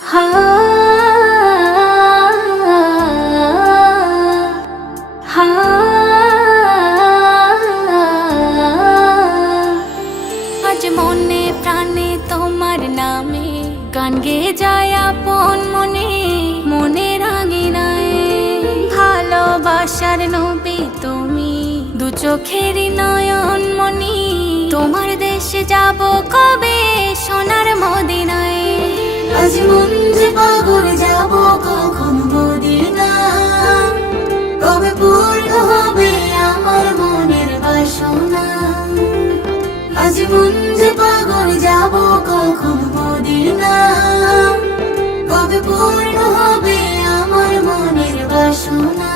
হা হা আজ মনে প্রাণে তোমার নামে গান গেয়ে যায় আপন মনে মনে রাঙিনায় ভালোবাসার নবী তুমি দু চোখেরই নয়ন মনি তোমার দেশে যাব কবে সোনার মদিনায় আজ মন যে পাগল যাব কখন মদিনা কবে পূর্ণ হবে আমার মনের বাসনা আজ মন যে পাগল যাব কখন মদিনা কবে পূর্ণ হবে আমার মনের বাসনা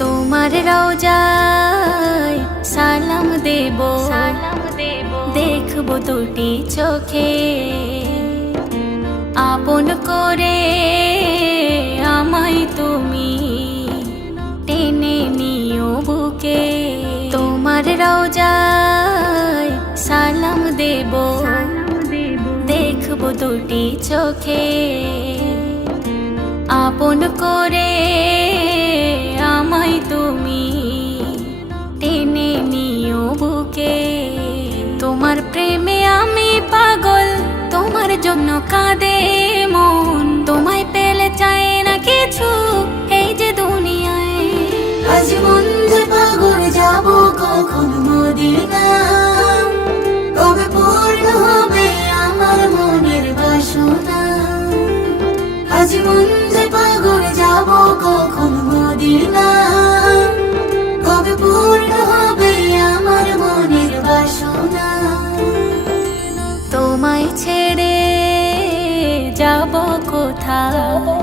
তোমার রওজায় সালাম দেব দেখবো দুটি চোখে আপন করে আমায় তুমি টেনে নিও বুকে তোমার রওজায় সালাম দেব দেখবো দুটি চোখে আপন করে আমায় তুমি টেনে নিও বুকে তোমার প্রেমে আমি পাগল তোমার জন্য কাঁদে মন তোমায় পেলে চায় না কিছু এই যে দুনিয়ায় আজ মন যে পাগল যাব কখন মদিনা কবে পূর্ণ হবে আমার মনের বাসনা আজ মন যে পাগল যাব কখন মদিনা কবে পূর্ণ হবে আমার মনের বাসনা তোমায় ছেড়ে যাব কোথাও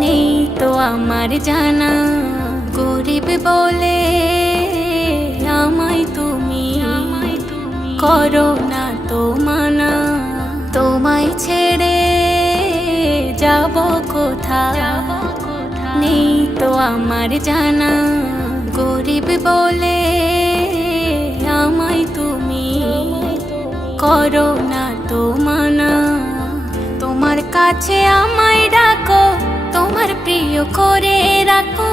নেই তো আমার জানা গরিব বলে আমায় তুমি করো না তো মানা তোমায় ছেড়ে যাব কোথাও নেই তো আমার জানা গরিব বলে আমায় তুমি করো না তো মানা তোমার কাছে আমায় ডাকো তোমার প্রিয় করে রাখো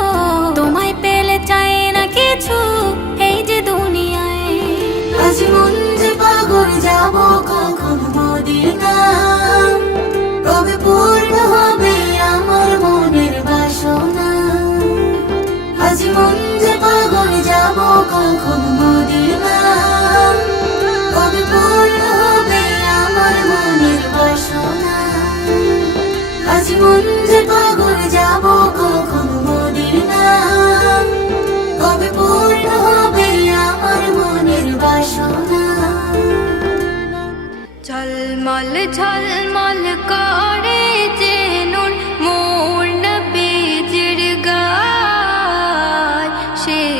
তোমায় পেলে চায় না কিছু এই যে দুনিয়ায় আজ মন যে পাগল যাব কখন মদিনা কবে পূর্ণ হবে আমার মনের বাসনা আজ মন যে পাগল যাব কখন মদিনা কবে পূর্ণ হবে আমার মনের বাসনা আজ মন যে পাগল যাব কখন মদিনা কবে পূর্ণ হবে আমার মনের বাসনা ঝলমল ঝলমল করে যে নূর মোর নবীজির গায় সেই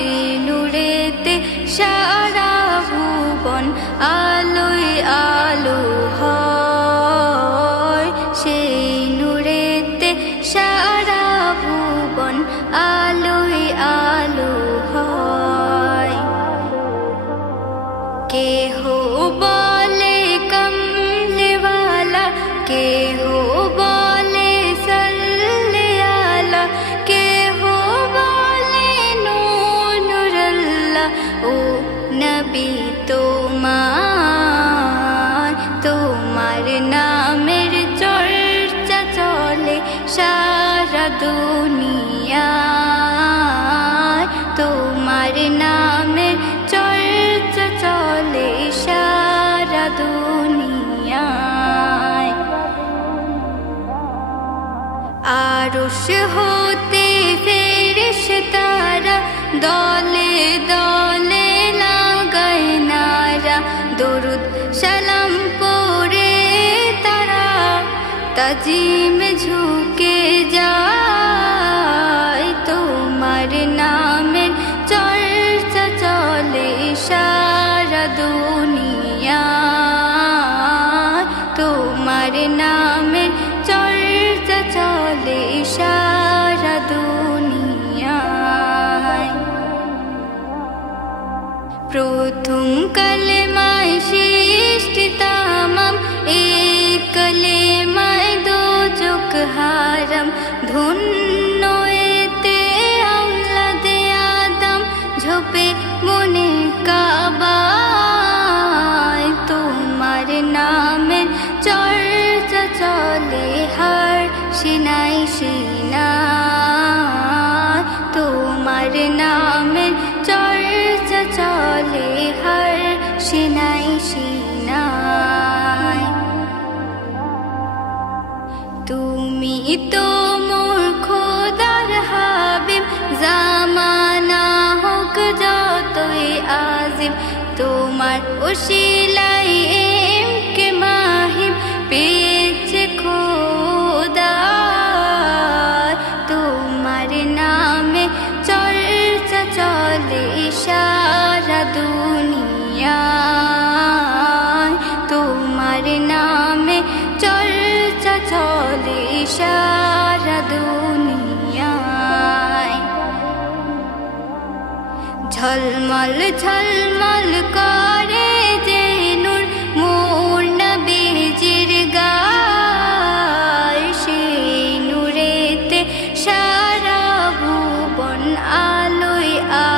নূরেতে সারা ভুবন আলোয় আলো হয় সেই নূরেতে সারা ভুবন আলোয় আলো হয় কেহ বলে কমলেওয়ালা কেহ বলে সাল্লে আলা কেহ বলে নূরুল্লাহ ও নবী তোমার নামের চর্চা চলে সারা দুনিয়ায় তোমার নামের চর্চা চলে সারা দুনিয়ায় আরশ হতে ফেরেশতারা দলে দলে লাগায় নারা দরুদ সালাম পড়ে তারা তাজিম ঝুঁকে যায় তোমার নামের চর্চা চলে সারা দুনিয়ায় তোমার নামের চর্চা চলে সারা দুনিয়ায় প্রথম কলেমায় সৃষ্টি তামাম এই কলেমা তো মোর খোদার হাবিব, জামানা হোক যতই আজিব, তোমার ওসিলাই কে মাহিম পেয়েছে খোদা। তোমার নামে চর্চা চলে সারা দুনিয়ায়, তোমার নামে চর্চা চলে সারা দুনিয়ায়। ঝলমল ঝলমল করে যে নূর মোর নবীজির গায়, সেই নূরেতে সারা ভুবন আলোয়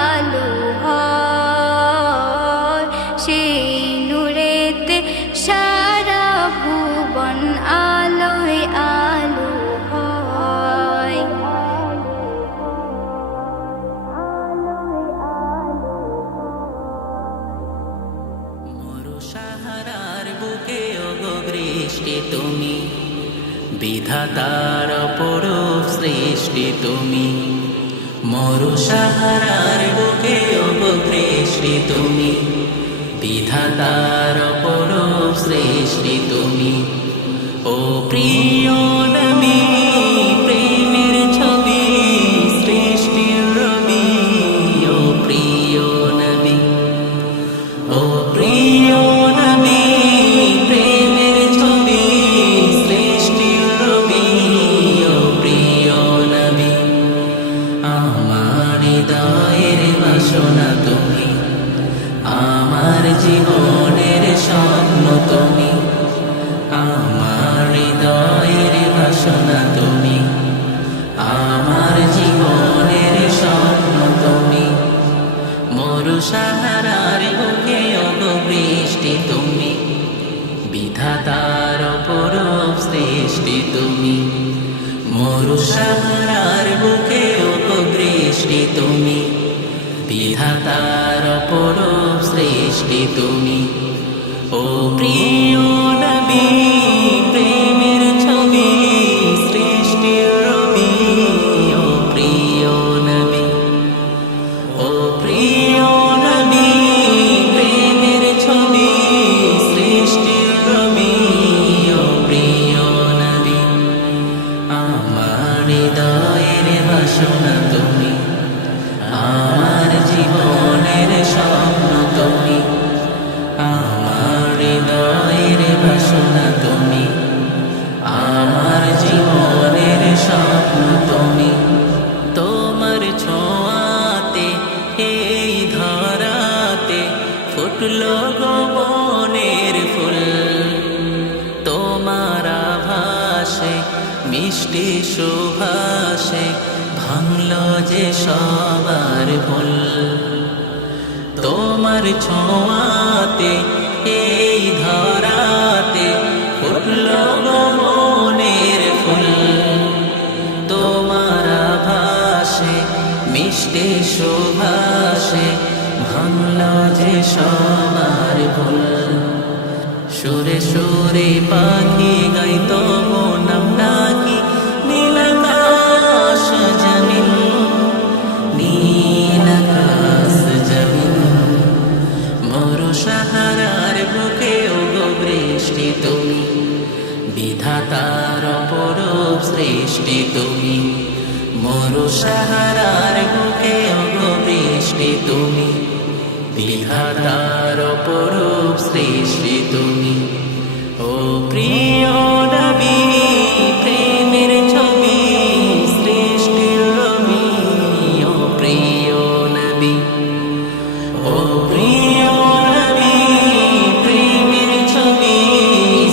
আলো হয়, সেই নূরেতে সারা ভুবন আলোয় আলো হয়। সাহারার বুকে ওগো বৃষ্টি তুমি, বিধাতার অপরূপ সৃষ্টি তুমি। মরু সাহারার বুকে ওগো বৃষ্টি তুমি, বিধাতার অপরূপ সৃষ্টি তুমি। ও প্রিয় নবী, প্রেমের ছবি, সৃষ্টির রবি। ও প্রিয় নবী, ও প্রিয় নবী, প্রেমের ছবি, সৃষ্টির রবি। ও প্রিয় নবী, আমার হৃদয়ের বাসনা তুমি, আমার জীবনের স্বপ্ন তুমি। আমার হৃদয়ের বাসনা তুমি, আমার জীবনের স্বপ্ন তুমি। মরু সাহারার বুকে ওগো বৃষ্টি তুমি, বিধাতার অপরূপ সৃষ্টি তুমি। মরু সাহারার বুকে ওগো বৃষ্টি তুমি, বিধাতার অপরূপ সৃষ্টি তুমি। ও প্রিয় নবী, প্রেমের ছবি, সৃষ্টির রবি। ও প্রিয় নবী, ও প্রিয় নবী, প্রেমের ছবি, সৃষ্টির রবি। ও প্রিয় নবী, আমার হৃদয়ের বাসনা তুমি, আমার জীবনের স্বপ্ন তুমি। আমার হৃদয়ের বাসনা তুমি, আমার জীবনের স্বপ্ন তুমি। তোমার ছোঁয়াতে এই ধরাতে ফুটলো গো বনের ফুল, তোমার আভাসে মিষ্টি সুভাষে ভাঙলো যে সবার ভুল। তোমার ছোঁয়াতে এই ধরাতে ফুটলো গো বনের ফুল, তোমার আভাসে মিষ্টি সুভাষে ভাঙলো যে সবার ভুল। সুরে সুরে পাখি গাইতো নাম ডাকি, নীল আকাশ জমিন, নীল আকাশ জমিন। মরু সাহারার বুকে ওগো বৃষ্টি তুমি, বিধাতার অপরূপ সৃষ্টি তুমি। মরু সাহারার বুকে ওগো বৃষ্টি তুমি, বিধাতার অপরূপ সৃষ্টি তুমি। ও প্রিয় নবী, প্রেমের ছবি, সৃষ্টির রবি। ও প্রিয় নবী, ও প্রিয় নবী, প্রেমের ছবি,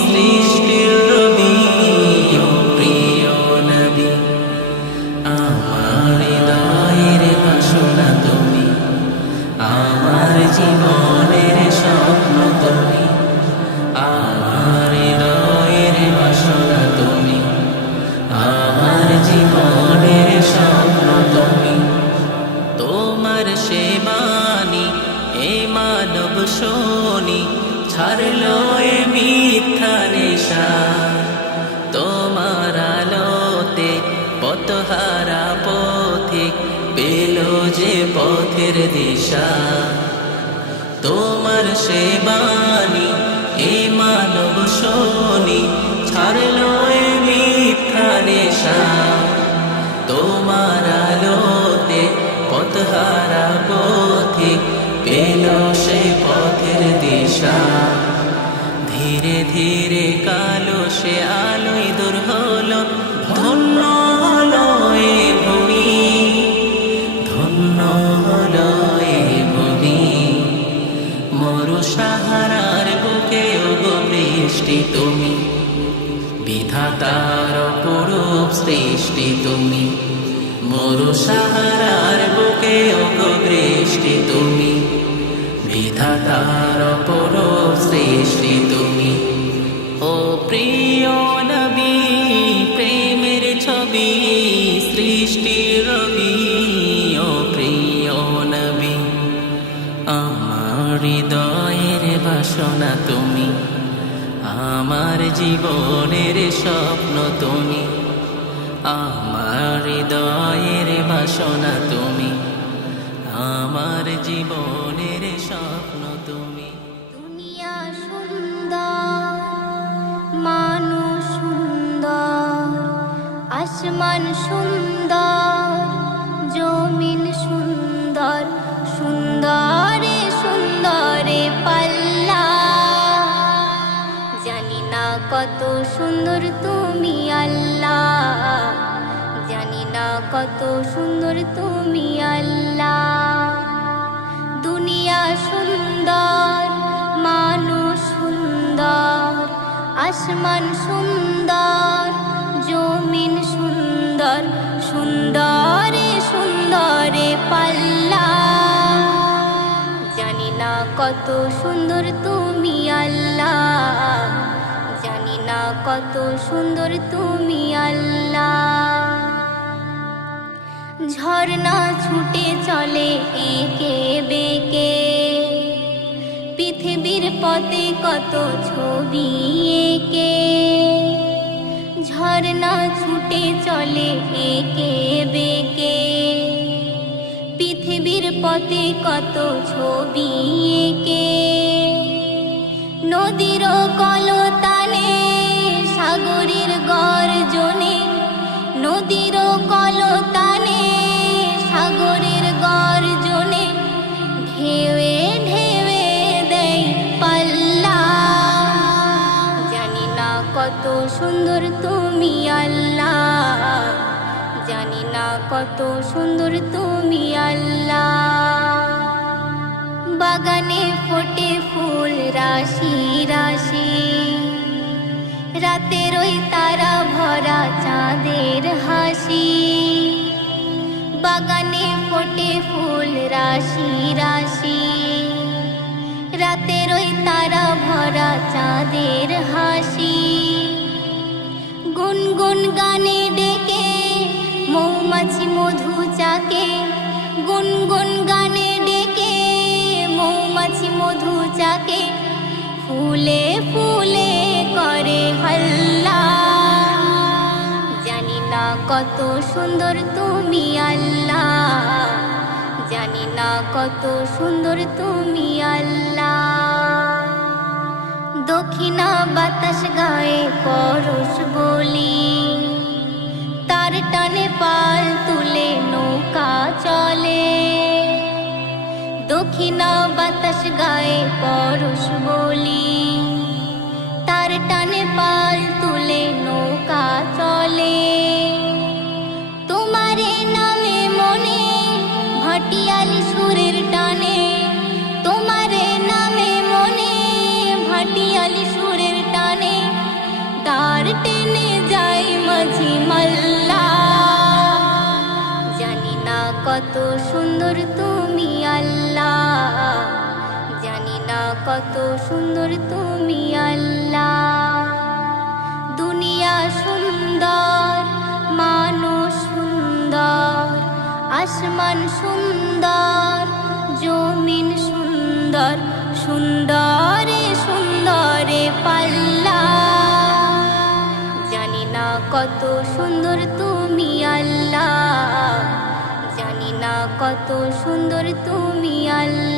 সৃষ্টির রবি। ও প্রিয় নবী, আমার হৃদয়ের বাসনা তুমি, আমার জীবনের স্বপ্ন তুমি। আমার হৃদয়ের যে পথের দিশা, তোমার সেবানি এ মানব শনি ছাড়লো এ মিথ্যা নেশা। তোমার আলোতে পথহারা পথিক পেল সে পথের দিশা। ধীরে ধীরে কালো সে আলোয় দূর হলো, ধন্য হলো এ ভূমি, ধন্য হলো এ ভূমি। মরু সাহারার বুকে ওগো বৃষ্টি তুমি, বিধাতার অপরূপ সৃষ্টি তুমি। মরু সাহারার বুকে ওগো বৃষ্টি তুমি, বিধাতার অপরূপ সৃষ্টি তুমি। ও প্রিয় নবী, প্রেমের ছবি সৃষ্টির রবি। ও প্রিয় নবী, আমার হৃদয়ের বাসনা তুমি, আমার জীবনের স্বপ্ন তুমি। আমার হৃদয়ের বাসনা তুমি, আমার জীবনের স্বপ্ন তুমি। দুনিয়া সুন্দর, মানুষ সুন্দর, আসমান সুন্দর, জমিন সুন্দর, সুন্দরে সুন্দরে পাল্লা। জানি না কত সুন্দর তুমি আল্লাহ, জানি না কত সুন্দর তুমি আল্লাহ। দুনিয়া সুন্দর, মানুষ সুন্দর, আসমান সুন্দর, জমিন সুন্দর, সুন্দরে সুন্দরে পাল্লা। জানি না কত সুন্দর তুমি আল্লাহ, জানি না কত সুন্দর তুমি আল্লাহ। ঝর্ণা ছুটে চলে একে বেঁকে, পৃথিবীর পথে কত ছবি এঁকে। ঝর্ণা ছুটে চলে একে বেঁকে, পৃথিবীর পথে কত ছবি এঁকে। নদীর কলতানে, সাগরের গর্জনে, নদীর কলতানে, সাগরের গর্জনে, ঢেউয়ে ঢেউয়ে দেয় পাল্লা। জানি না কত সুন্দর তুমি আল্লাহ, জানি না কত সুন্দর তুমি আল্লাহ। বাগানে ফোটে ফুল রাশি রাশি, রাতের ওই তারা ভরা চাঁদের হাসি। বাগানে ফোটে ফুল রাশি রাশি, রাতের ওই তারা ভরা চাঁদের হাসি। গুনগুন গানে ডেকে মৌমাছি মধু চাকে, গুনগুন গানে ডেকে মৌমাছি মধু চাকে। ফুলে ফুলে করে হল্লা। জানি না কত সুন্দর তুমি আল্লাহ, জানি না কত সুন্দর তুমি আল্লাহ। দক্ষিণা বাতাস গায়ে পরশ বলি, তার টানে পাল তুলে নৌকা চলে। দক্ষিণা বাতাস গায়ে পরশ বলি, তার টানে পাল তুলে নৌকা চলে। তোমারে নামে মনে ভাটিয়ালি সুরের টানে, তোমারে নামে মনে ভাটিয়ালি সুরের টানে। তার টেনে যাই মাঝি মাল্লা। জানি না কত সুন্দর তুমি আল্লাহ, জানি না কত সুন্দর তুমি আল্লাহ। দুনিয়া সুন্দর, মানুষ সুন্দর, আসমান সুন্দর, জমিন সুন্দর, সুন্দরে সুন্দরে পাল্লা। জানি না কত সুন্দর তুমি আল্লাহ, জানি না কত সুন্দর তুমি আল্লাহ।